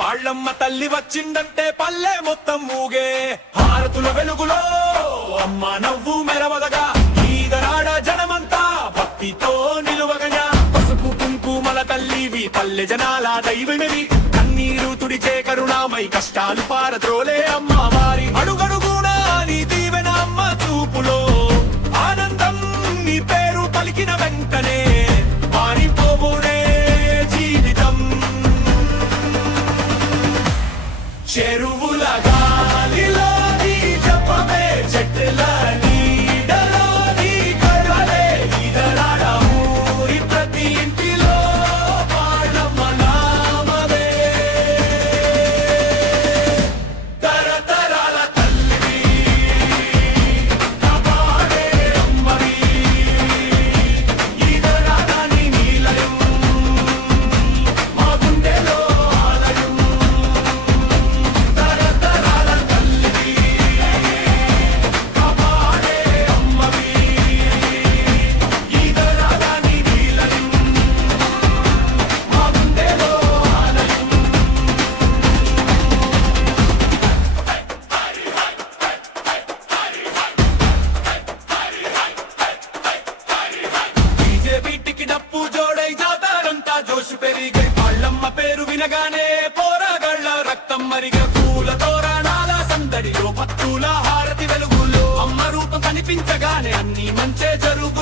పాళ్ళమ్మ తల్లి వచ్చిందంటే పల్లె మొత్తం మూగే హారతుల వెలుగులో అమ్మ నవ్వు మెరవదగా ఈదరాడ జనమంతా భక్తితో నిలువగగా పసుపు కుంకుమల తల్లివి పల్లె జనాల దైవమివి కన్నీరు తుడిచే కరుణామై కష్టాలు పారద్రోలే అమ్మ వారి అడుగడుగునా నీ దీవెన అమ్మ చూపులో ఆనందం నీ పేరు పలికిన వెంటనే మారిపోవునే జీవితం చెరువుల గాలిలో నీ జపమే చెట్ల నీడలో నీ కళలే ఇదరాడ ఊరి ప్రతి ఇంటిలో పాడమ్మ నామమే తరతరాల తల్లివి కాపాడే అమ్మవి ఇదరాడ నీ నీలయం మా గుండెలో ఆలయం తరతరాల తల్లివి కాపాడే అమ్మవి ఇదరాడ నీ నీలయం మా గుండెలో ఆలయం డీజే బీట్కి డప్పు జోడై జాతరంతా జోషు పెరిగే పాళ్ళమ్మ పేరు వినగానే పోరాగళ్ళ రక్తం మరిగే పూల తోరణాల సందడిలో భక్తుల హారతి వెలుగులో అమ్మ రూపం కనిపించగానే అన్ని మంచే జరుగు